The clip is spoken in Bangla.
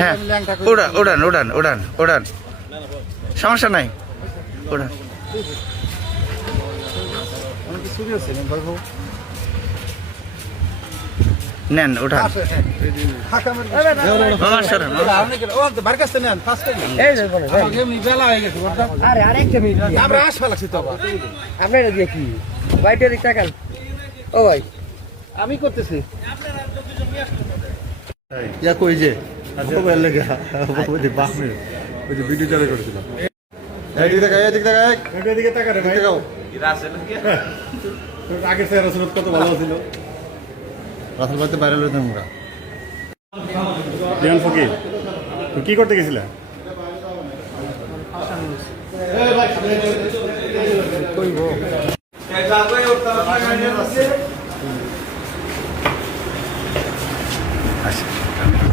হ্যাঁ উড়ান উড়ান উড়ান সমস্যা নাই। উড়ান। নেন টাকাল ও ভাই। আমি করতেছি। ইয়া কই যে? মোবাইল লেগে। ভিডিও চালু করেছিল এদিকে দেখা এদিকে দেখা এদিকে তাকা রে ভাই। আগের স্যার রসুলত কত ভালো ছিল? রাসেল আমরা দিয়ান ফকির তুই কি করতে গেছিলা?